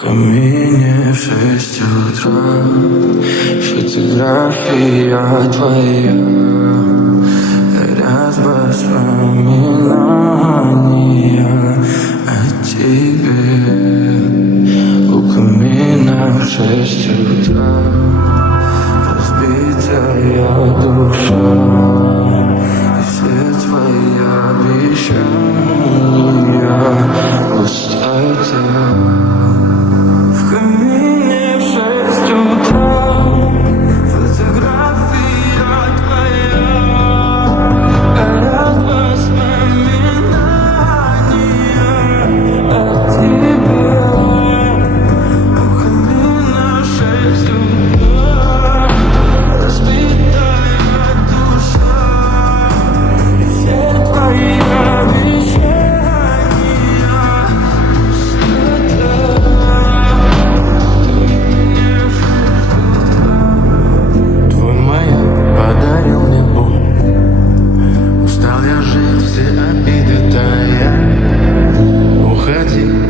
камине в 6 утра фотография твоя, ряд воспоминания о тебе. У камина в 6 утра разбитая душа, и все твои обещания пустота. В камине в 6 утра фотография твоя, ряд воспоминания о тебе. У камина в 6 утра разбитая душа, и все твои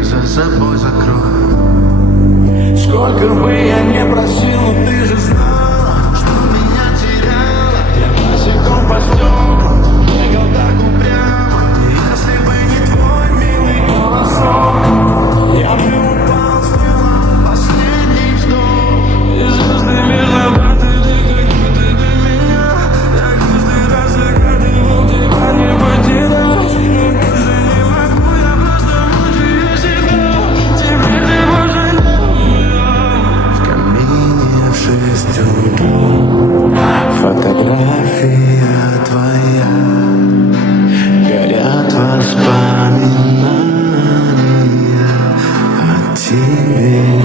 за собой закрой. Сколько бы я не просил, но ты же знала, что меня теряла. Я босиком по стеклам бегал так упрямо. Если бы не твой милый голосок, я бы упал, сделал последний вздох. И звезды миловаты, ты как будто для меня. Я каждый раз загадывал, тебя не потерять. Фотография твоя, горят воспоминания о тебе.